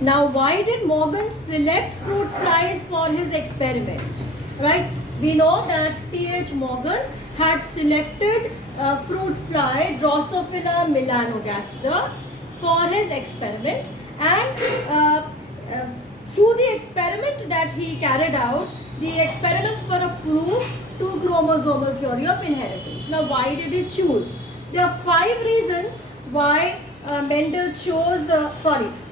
Now, why did Morgan select fruit flies for his experiments? Right? We know that T.H. Morgan had selected fruit fly Drosophila melanogaster for his experiment, and through the experiment that he carried out, the experiments were a proof to chromosomal theory of inheritance. Now, why did he choose? There are 5 reasons why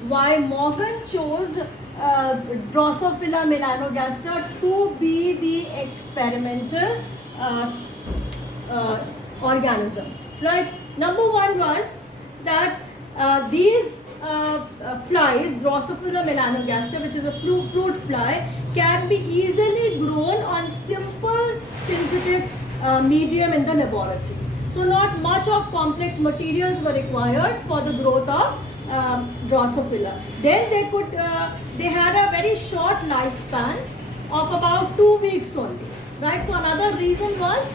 why Morgan chose Drosophila melanogaster to be the experimental organism. Right? Number 1 was that these flies, Drosophila melanogaster, which is a fruit fly, can be easily grown on simple synthetic medium in the laboratory. So not much of complex materials were required for the growth of Drosophila. Then they had a very short lifespan of about 2 weeks only. Right? So another reason was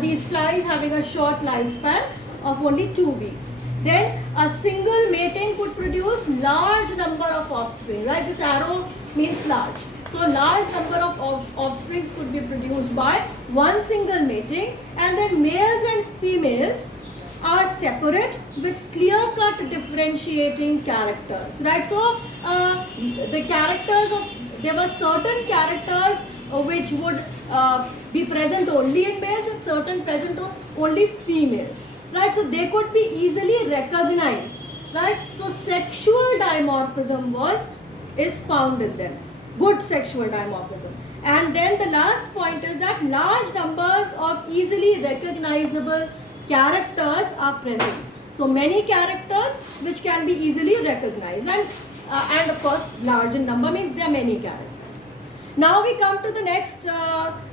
these flies having a short lifespan of only 2 weeks. Then a single mating could produce large number of offspring. Right? This arrow means large. So large number of offsprings could be produced by one single mating, and then males and females are separate with clear-cut differentiating characters. Right? So there were certain characters which would be present only in males and certain present on only females. Right? So they could be easily recognized. Right? So sexual dimorphism is found in them. Good sexual dimorphism. And then the last point is that large numbers of easily recognizable characters are present. So many characters which can be easily recognized, and of course large in number means there are many characters. Now we come to the next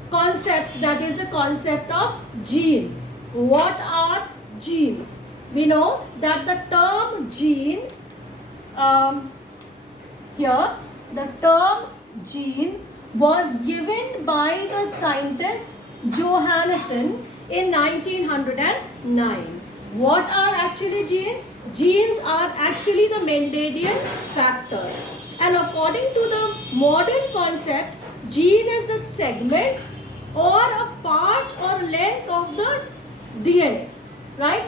concept, that is the concept of genes. What are genes? We know that the term gene the term gene was given by the scientist Johannessen in 1909. What are actually genes? Genes are actually the Mendelian factors. And according to the modern concept, gene is the segment or a part or length of the DNA. Right?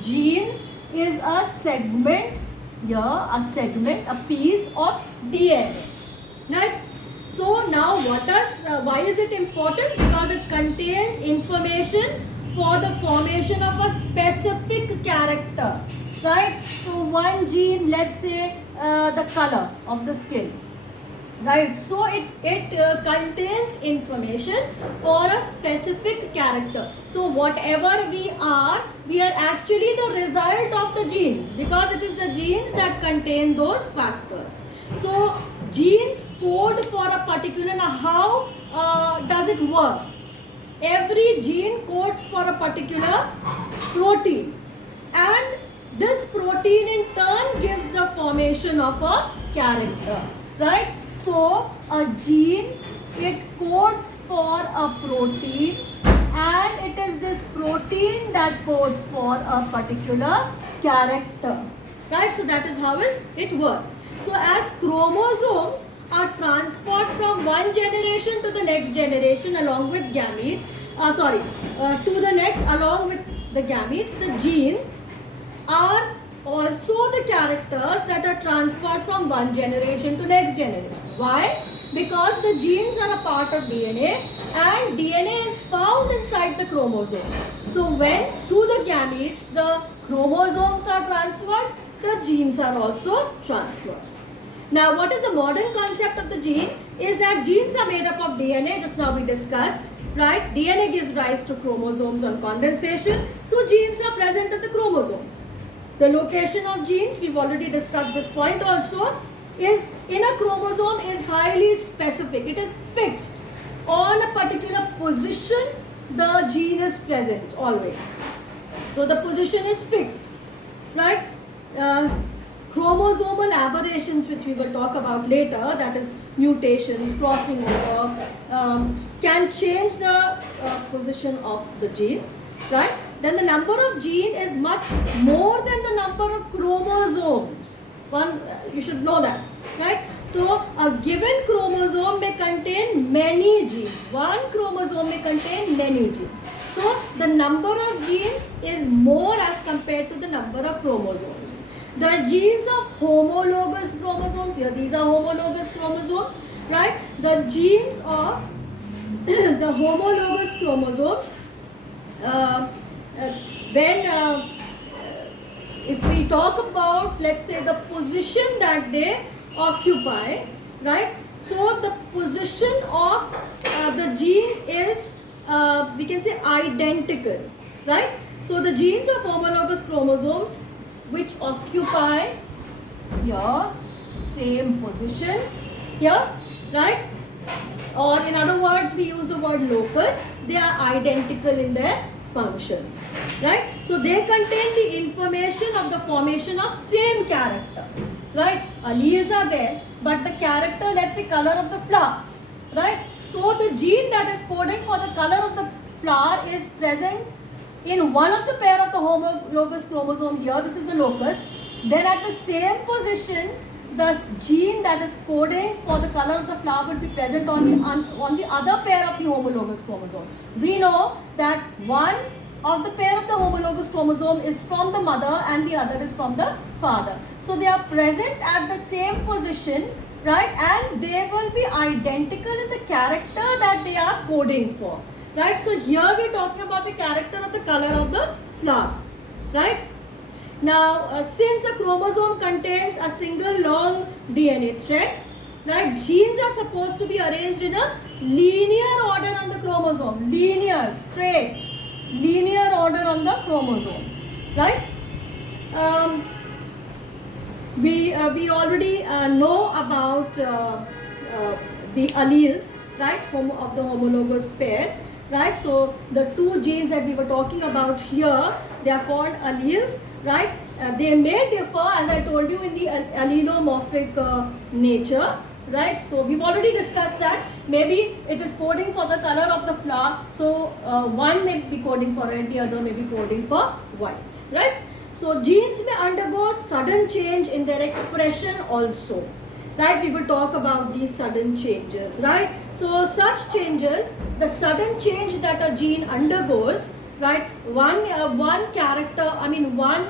Gene is a segment, a piece of DNA. Right? So now why is it important? Because it contains information for the formation of a specific character. Right? So one gene, let's say the color of the skin. Right? So it contains information for a specific character. So whatever we are actually the result of the genes, because it is the genes that contain those factors. So genes code for a particular, now how does it work? Every gene codes for a particular protein, and this protein in turn gives the formation of a character. Right? So a gene, it codes for a protein, and it is this protein that codes for a particular character. Right? So that is how it works. So as chromosomes are transferred from one generation to the next generation along with gametes, along with the gametes, the genes are also the characters that are transferred from one generation to next generation. Why? Because the genes are a part of DNA, and DNA is found inside the chromosome. So when through the gametes the chromosomes are transferred, the genes are also transferred. Now what is the modern concept of the gene? Is that genes are made up of DNA, just now we discussed. Right? DNA gives rise to chromosomes on condensation. So genes are present in the chromosomes. The location of genes, we've already discussed this point also, is in a chromosome is highly specific. It is fixed. On a particular position, the gene is present always. So the position is fixed. Right? Chromosomal aberrations, which we will talk about later, that is mutations, crossing over, can change the position of the genes. Right? Then the number of gene is much more than the number of chromosomes. You should know that, right? So a given chromosome may contain many genes. One chromosome may contain many genes. So the number of genes is more as compared to the number of chromosomes. The genes of homologous chromosomes, here these are homologous chromosomes, right? The genes of the homologous chromosomes, when if we talk about, let's say, the position that they occupy, right? So the position of the gene is, we can say, identical, right? So the genes of homologous chromosomes which occupy here same position here, right? Or in other words, we use the word locus. They are identical in their functions, right? So they contain the information of the formation of same character, right? Alleles are there, but the character, let's say, color of the flower, right? So the gene that is coding for the color of the flower is present in one of the pair of the homologous chromosome here. This is the locus. Then at the same position, the gene that is coding for the color of the flower will be present on the other pair of the homologous chromosome. We know that one of the pair of the homologous chromosome is from the mother and the other is from the father. So they are present at the same position, right? And they will be identical in the character that they are coding for, right? So here we are talking about the character of the color of the flower, right? Now, since a chromosome contains a single long DNA thread, right, genes are supposed to be arranged in a linear order on the chromosome. Linear, straight, linear order on the chromosome, right? We already know about the alleles, right, of the homologous pair, right? So the two genes that we were talking about here, they are called alleles, right? They may differ, as I told you, in the allelomorphic nature, right? So we've already discussed that. Maybe it is coding for the color of the flower, so one may be coding for red, the other may be coding for white, right? So genes may undergo sudden change in their expression also, right? We will talk about these sudden changes, right? So such changes, the sudden change that a gene undergoes, right? One character, one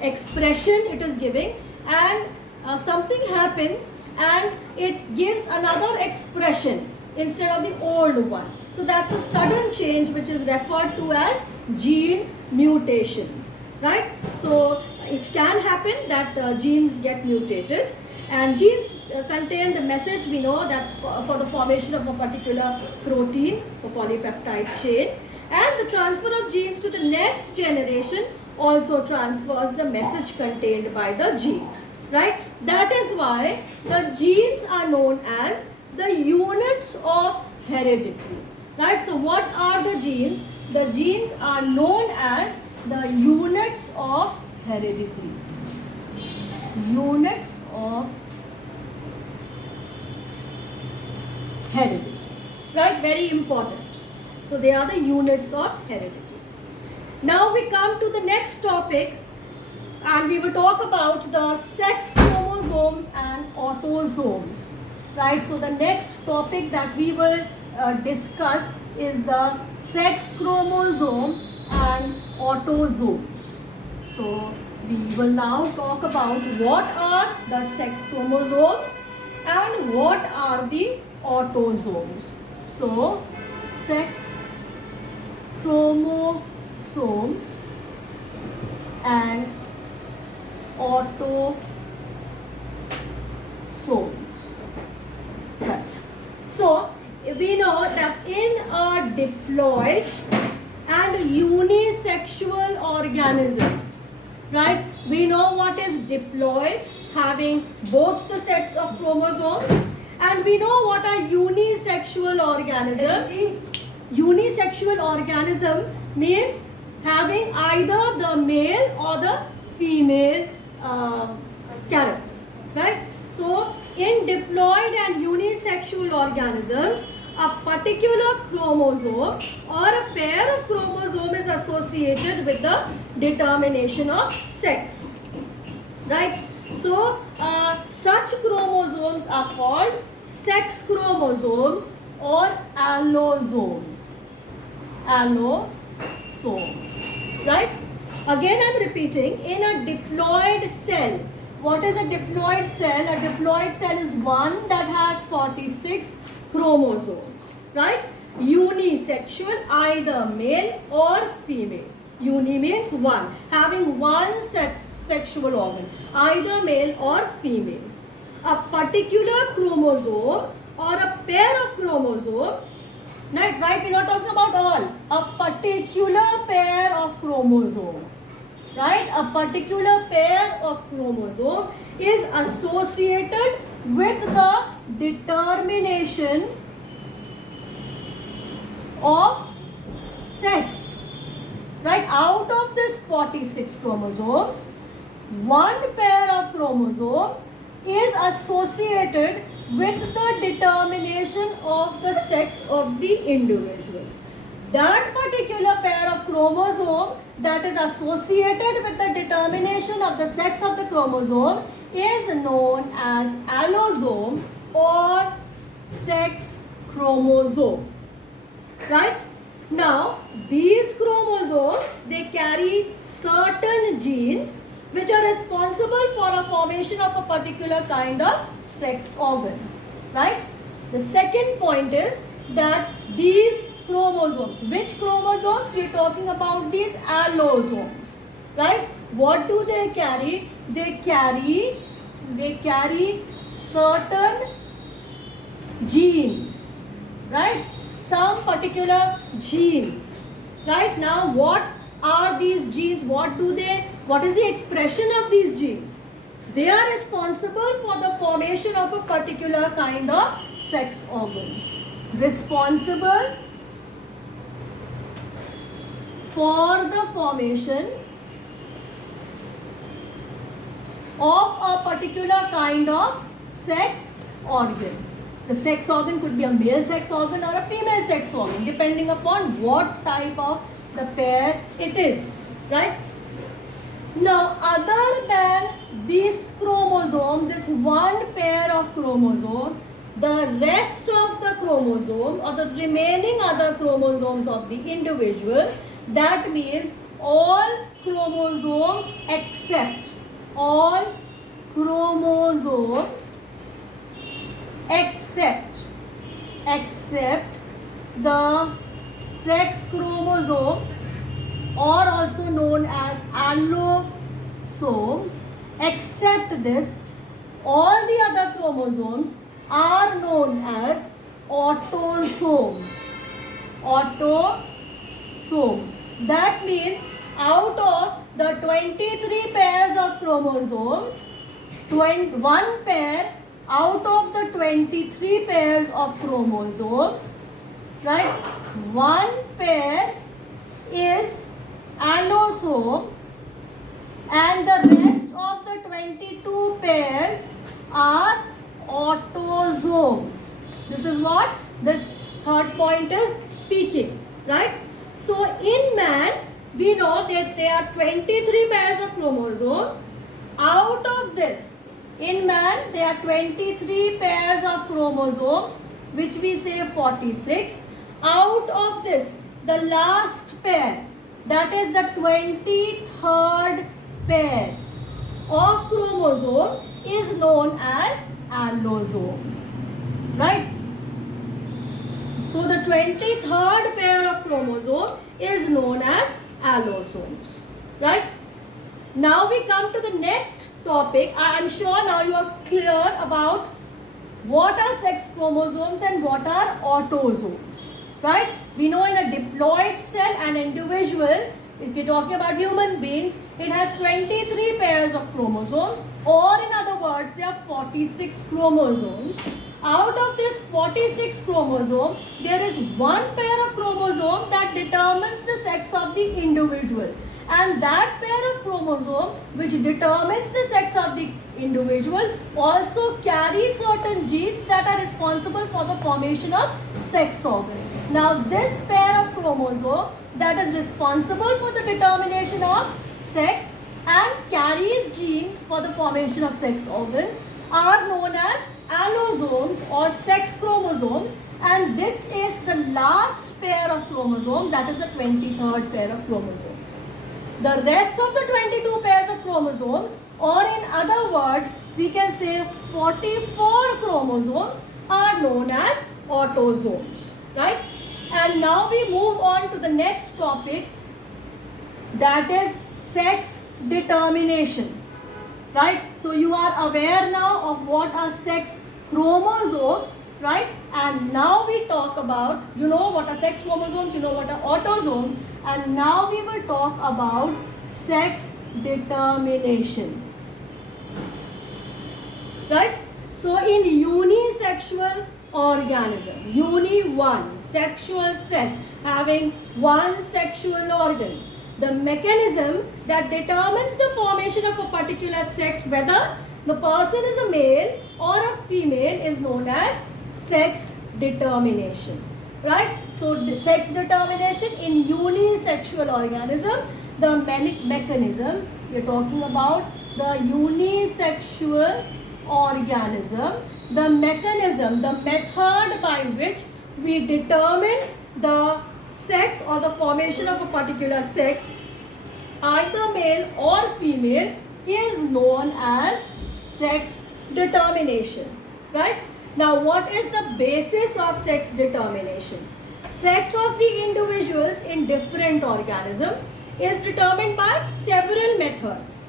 expression it is giving, and something happens and it gives another expression instead of the old one. So that's a sudden change which is referred to as gene mutation, right? So it can happen that genes get mutated, and genes contain the message, we know, that for the formation of a particular protein or polypeptide chain, and the transfer of genes to the next generation also transfers the message contained by the genes, right? That is why the genes are known as the units of heredity, right? So what are the genes? The genes are known as the units of heredity. Units of heredity, right? Very important. So they are the units of heredity. Now we come to the next topic, and we will talk about the sex chromosomes and autosomes, right? So the next topic that we will discuss is the sex chromosome and autosomes. So we will now talk about what are the sex chromosomes and what are the autosomes. So sex chromosomes and autosomes. Right. So we know that in a diploid and unisexual organism, right? We know what is diploid, having both the sets of chromosomes, and we know what are unisexual organisms. Unisexual organism means having either the male or the female character, right? So in diploid and unisexual organisms, a particular chromosome or a pair of chromosomes is associated with the determination of sex, right? So, such chromosomes are called sex chromosomes or allosomes. Allosomes. Right? Again, I am repeating, in a diploid cell, what is a diploid cell? A diploid cell is one that has 46 chromosomes. Right? Unisexual, either male or female. Uni means one, having one sexual organ, either male or female. A particular chromosome or a pair of chromosomes, right? We're not talking about all. A particular pair of chromosomes, right? A particular pair of chromosomes is associated with the determination of sex. Right, out of this 46 chromosomes, one pair of chromosome is associated with the determination of the sex of the individual. That particular pair of chromosome that is associated with the determination of the sex of the chromosome is known as allosome or sex chromosome. Right? Now, these chromosomes, they carry certain genes which are responsible for a formation of a particular kind of sex organ. Right? The second point is that these chromosomes, which chromosomes? We are talking about these allosomes. Right? What do they carry? They carry certain genes. Right? Some particular genes. Right? Now, what are these genes? What is the expression of these genes? They are responsible for the formation of a particular kind of sex organ. Responsible for the formation of a particular kind of sex organ. The sex organ could be a male sex organ or a female sex organ, depending upon what type of the pair it is. Right? Now, other than this chromosome, this one pair of chromosome, the rest of the chromosome or the remaining other chromosomes of the individual, that means all chromosomes except the sex chromosome, or also known as allosome, except this, all the other chromosomes are known as autosomes. That means out of the 23 pairs of chromosomes, one pair out of the 23 pairs of chromosomes, right, one pair is allosome and the rest of the 22 pairs are autosomes. This is what this third point is speaking, right? So in man, we know that there are 23 pairs of chromosomes. Out of this, in man, there are 23 pairs of chromosomes, which we say 46. Out of this, the last pair, that is the 23rd pair of chromosome, is known as allosome. Right? So the 23rd pair of chromosome is known as allosomes. Right? Now we come to the next topic. I am sure now you are clear about what are sex chromosomes and what are autosomes. Right? We know in a diploid cell, an individual, if you're talking about human beings, it has 23 pairs of chromosomes, or in other words, there are 46 chromosomes. Out of this 46 chromosome, there is one pair of chromosome that determines the sex of the individual. And that pair of chromosome which determines the sex of the individual also carries certain genes that are responsible for the formation of sex organ. Now this pair of chromosome that is responsible for the determination of sex and carries genes for the formation of sex organ are known as allosomes or sex chromosomes, and this is the last pair of chromosomes, that is the 23rd pair of chromosomes. The rest of the 22 pairs of chromosomes, or in other words we can say 44 chromosomes, are known as autosomes, right? And now we move on to the next topic, that is sex determination, right? So you are aware now of what are sex chromosomes, right? And now we talk about, you know what are sex chromosomes, you know what are autosomes, and now we will talk about sex determination, right? So in unisexual organism, one sexual cell having one sexual organ, the mechanism that determines the formation of a particular sex, whether the person is a male or a female, is known as sex determination, right? So the sex determination in unisexual organism, the mechanism, we are talking about the unisexual organism, the mechanism, the method by which we determine the sex or the formation of a particular sex, either male or female, is known as sex determination, right? Now what is the basis of sex determination? Sex of the individuals in different organisms is determined by several methods,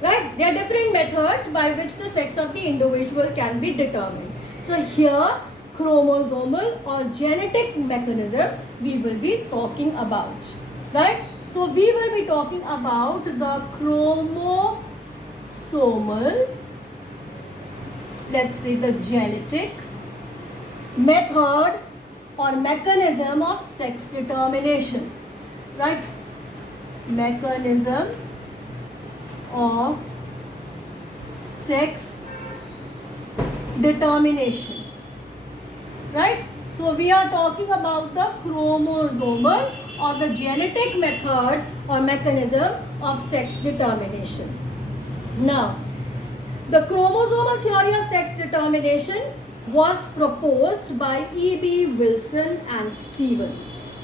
right? There are different methods by which the sex of the individual can be determined. So here chromosomal or genetic mechanism we will be talking about, right? So we will be talking about the chromosomal, let's say the genetic method or mechanism of sex determination, right? Mechanism of sex determination, right? So we are talking about the chromosomal or the genetic method or mechanism of sex determination. Now, the chromosomal theory of sex determination was proposed by E.B. Wilson and Stevens,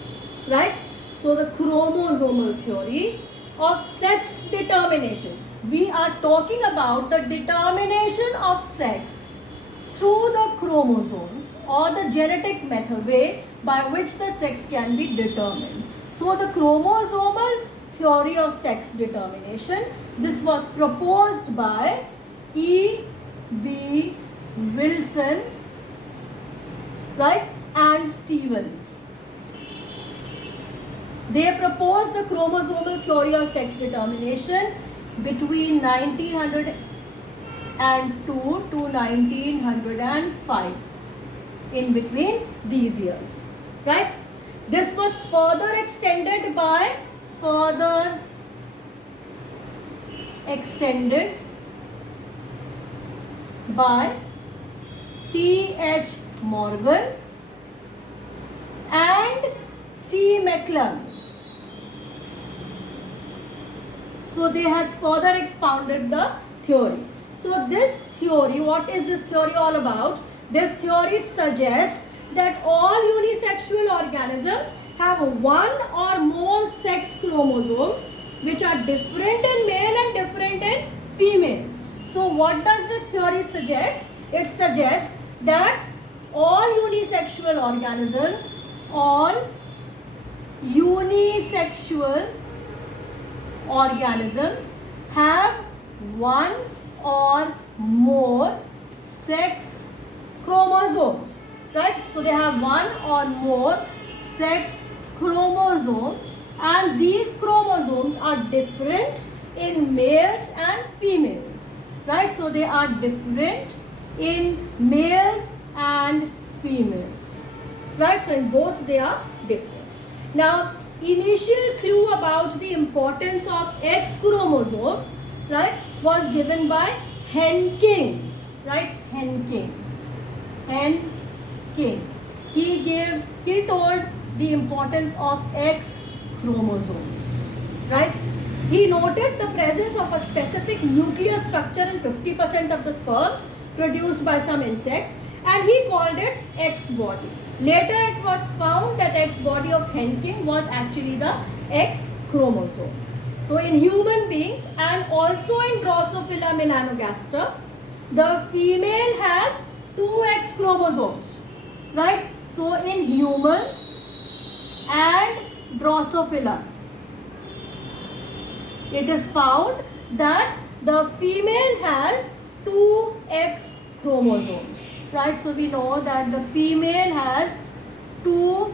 right? So the chromosomal theory of sex determination, we are talking about the determination of sex through the chromosomes or the genetic method way by which the sex can be determined. So the chromosomal theory of sex determination, this was proposed by E.B. Wilson, right, and Stevens. They proposed the chromosomal theory of sex determination between 1902 to 1905, in between these years, right? This was further extended by T.H. Morgan and C. McClung. So they had further expounded the theory. So this theory, what is this theory all about? This theory suggests that all unisexual organisms have one or more sex chromosomes which are different in male and different in females. So what does this theory suggest? It suggests that all unisexual organisms have one or more sex chromosomes, right? So they have one or more sex chromosomes, and these chromosomes are different in males and females, right? So they are different in males and females, right? So in both they are different. Now, initial clue about the importance of X chromosome, right, was given by Henking, right? Henking. He told the importance of X chromosomes, right? He noted the presence of a specific nuclear structure in 50% of the sperms produced by some insects, and he called it X body. Later it was found that X body of Henking was actually the X chromosome. So in human beings and also in Drosophila melanogaster, the female has 2 X chromosomes, right? So in humans and Drosophila, it is found that the female has 2 X chromosomes, right? So we know that the female has 2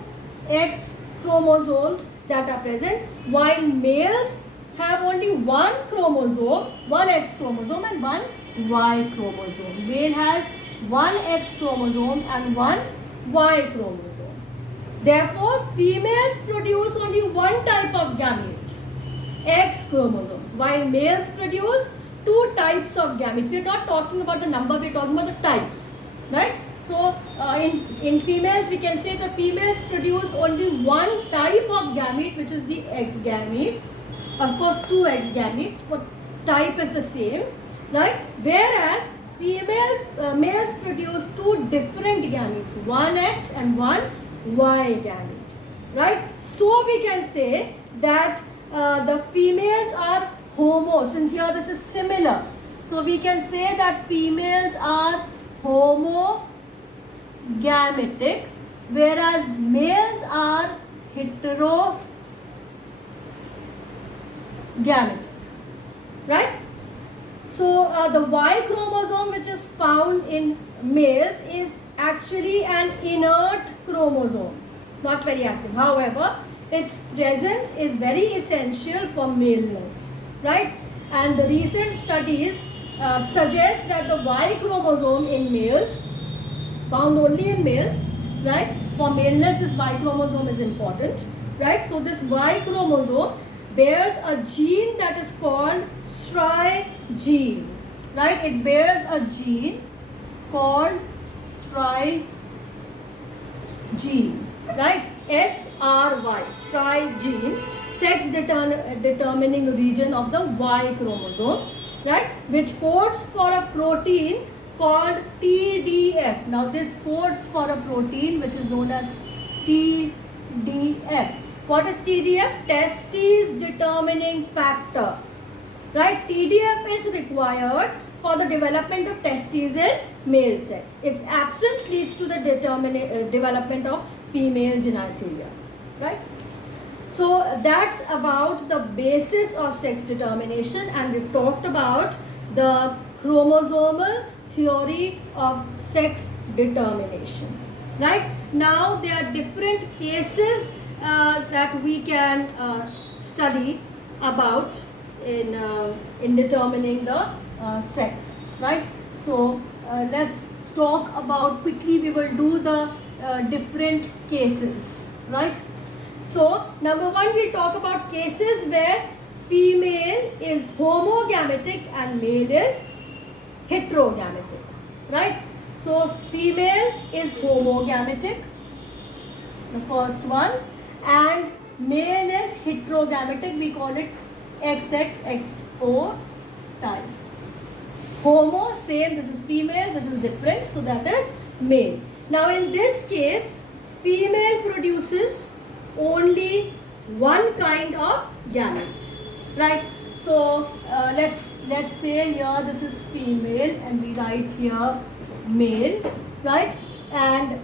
X chromosomes that are present, while males have only 1 chromosome, 1 X chromosome and 1 Y chromosome. Male has 1 X chromosome and 1 Y chromosome. Therefore, females produce only one type of gametes, X chromosomes, while males produce 2 types of gametes. We are not talking about the number, we are talking about the types, right? So, in females, we can say the females produce only one type of gamete, which is the X gamete. Of course, 2 X gametes, but type is the same, right? Whereas males produce 2 different gametes, one X and one Y gamete, right? So we can say that the females are homo, since here this is similar. So we can say that females are homogametic, whereas males are heterogametic, right? So the Y chromosome, which is found in males, is actually an inert chromosome, not very active. However, its presence is very essential for maleness, right? And the recent studies suggest that the Y chromosome in males, found only in males, right? For maleness, this Y chromosome is important, right? So this Y chromosome bears a gene that is called STRY gene, right? It bears a gene called STRY gene, right? SRY, STRY gene, sex determining region of the Y chromosome, right? Which codes for a protein called TDF. Now this codes for a protein which is known as TDF. What is TDF? Testes determining factor, right? TDF is required for the development of testes in male sex. Its absence leads to the development of female genitalia, right? So that's about the basis of sex determination, and we've talked about the chromosomal theory of sex determination, right? Now there are different cases that we can study about in determining the sex, right? So let's talk about quickly. We will do the different cases, right? So number 1, we'll talk about cases where female is homogametic and male is heterogametic, right? So female is homogametic, the first one, and male is heterogametic. We call it XXXO type. Homo, same, this is female, this is different, so that is male. Now in this case, female produces only one kind of gamete, right? So let's say here this is female and we write here male, right? And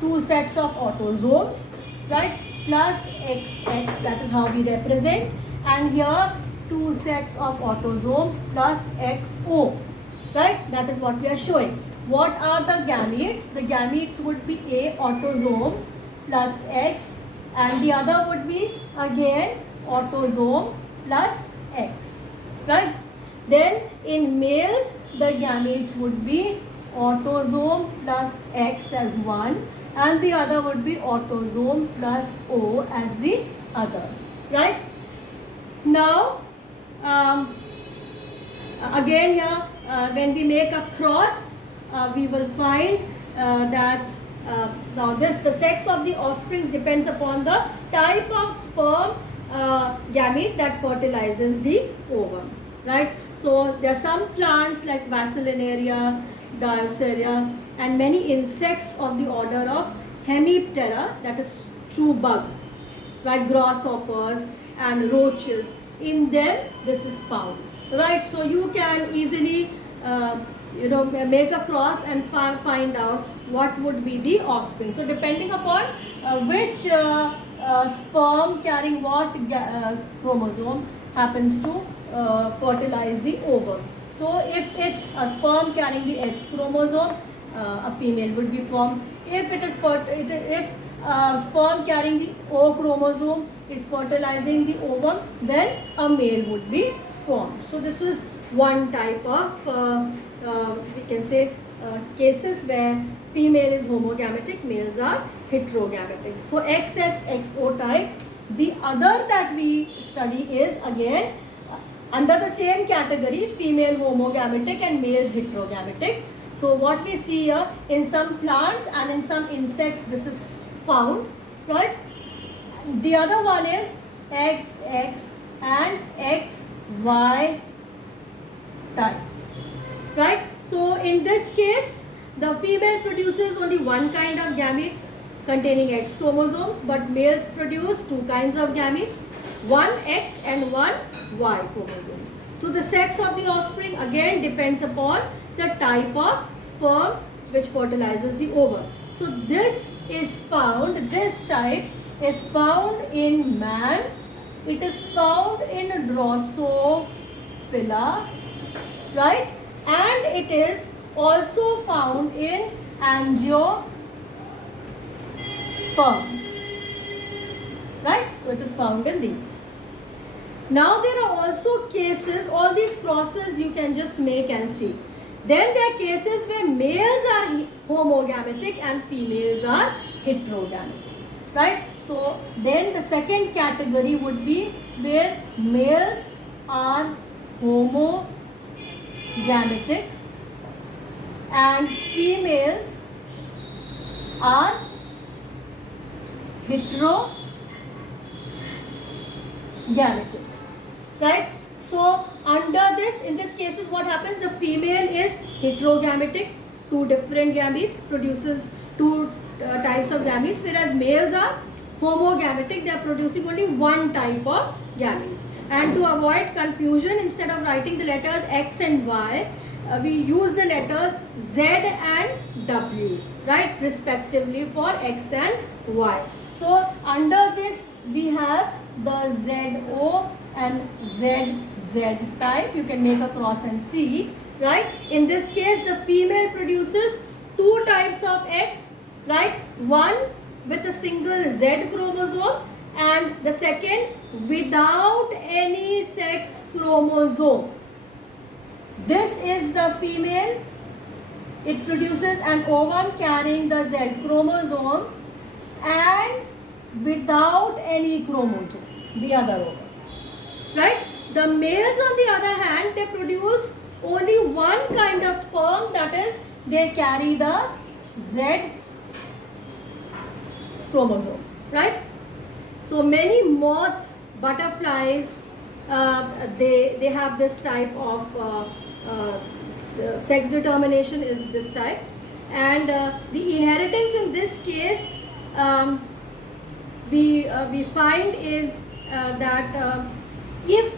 2 sets of autosomes, right? Plus XX, that is how we represent, and here 2 sets of autosomes plus XO, right? That is what we are showing. What are the gametes? The gametes would be A, autosomes plus X, and the other would be again autosome plus X, right? Then in males, the gametes would be autosome plus X as one, and the other would be autosome plus O as the other, right? Now again here when we make a cross, we will find that now the sex of the offspring depends upon the type of sperm gamete that fertilizes the ovum, right? So there are some plants like Vaseline, Diocerea, and many insects of the order of Hemiptera, that is true bugs, right? Grasshoppers and roaches. In them, this is found, right? So you can easily, make a cross and find out what would be the offspring. So depending upon which sperm carrying what chromosome happens to fertilize the ovum. So if it's a sperm carrying the X chromosome, a female would be formed. If it is sperm carrying the O chromosome is fertilizing the ovum, then a male would be formed. So this was one type of we can say cases where female is homogametic, males are heterogametic. So XX, XO type. The other that we study is again under the same category, female homogametic and males heterogametic. So what we see here, in some plants and in some insects this is found, right? The other one is XX and XY type, right? So in this case, the female produces only one kind of gametes containing X chromosomes, but males produce two kinds of gametes, one X and one Y chromosomes. So the sex of the offspring again depends upon the type of sperm which fertilizes the ovum. So this type is found in man, it is found in Drosophila, right? And it is also found in angiosperms, right? So it is found in these. Now there are also cases, all these crosses you can just make and see. Then there are cases where males are homogametic and females are heterogametic, right? So then the second category would be where males are homogametic and females are heterogametic, right? So under this, in this cases what happens, the female is heterogametic, two different gametes, produces two types of gametes, whereas males are homogametic, they are producing only one type of gametes. And to avoid confusion, instead of writing the letters X and Y, we use the letters Z and W, right, respectively for X and Y. So under this we have the ZO and ZZ type. You can make a cross and see, right? In this case the female produces two types of X, right? One with a single Z chromosome and the second without any sex chromosome. This is the female. It produces an ovum carrying the Z chromosome and without any chromosome, the other ovum, right? The males on the other hand, they produce only one kind of sperm, that is they carry the Z chromosome, right? So many moths, butterflies, they have this type of sex determination is this type, and the inheritance in this case we find is that if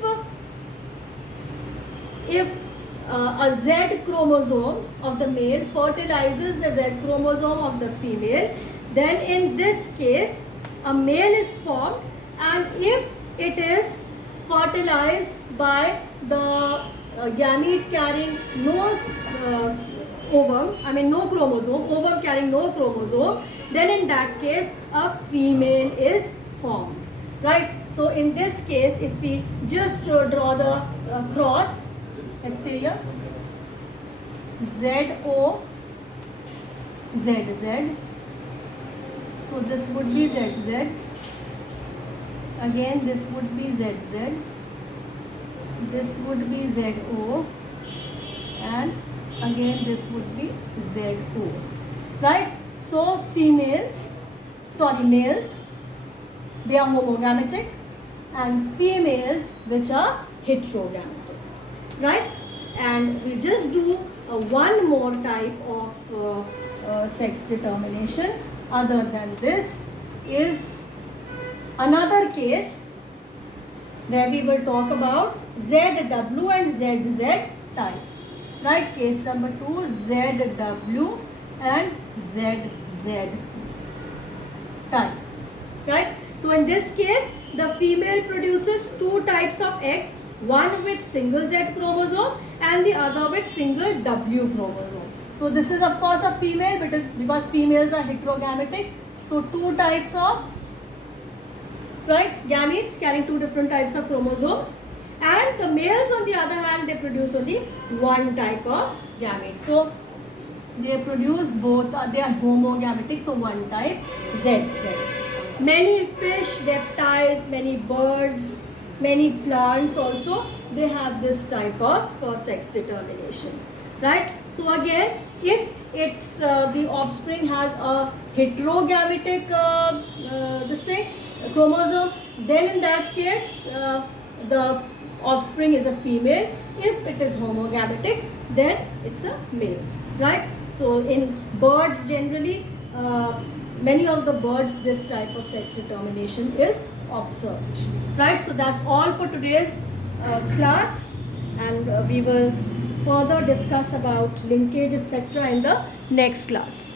a Z chromosome of the male fertilizes the Z chromosome of the female, then in this case a male is formed, and if it is fertilized by the gamete carrying no ovum, no chromosome, ovum carrying no chromosome, then in that case a female is formed, right? So in this case, if we just draw the cross, let's say here ZO ZZ, so this would be ZZ, again this would be ZZ, this would be ZO, and again this would be ZO, right? So males, they are homogametic, and females which are heterogametic, right? And we just do one more type of sex determination. Other than this is another case where we will talk about ZW and ZZ type, right? Case number 2, ZW and ZZ type, right? So in this case, the female produces two types of eggs, one with single Z chromosome and the other with single W chromosome. So this is of course a female because females are heterogametic. So two types of, right, gametes carrying two different types of chromosomes, and the males on the other hand, they produce only one type of gamete. So they produce both, they are homogametic, so one type, ZZ. Many fish, reptiles, many birds, many plants also, they have this type of sex determination, right? So again, if it's the offspring has a heterogametic chromosome, then in that case the offspring is a female. If it is homogametic, then it's a male, right? So in birds generally, many of the birds, this type of sex determination is observed, right? So that's all for today's class, and we will further discuss about linkage etc. in the next class.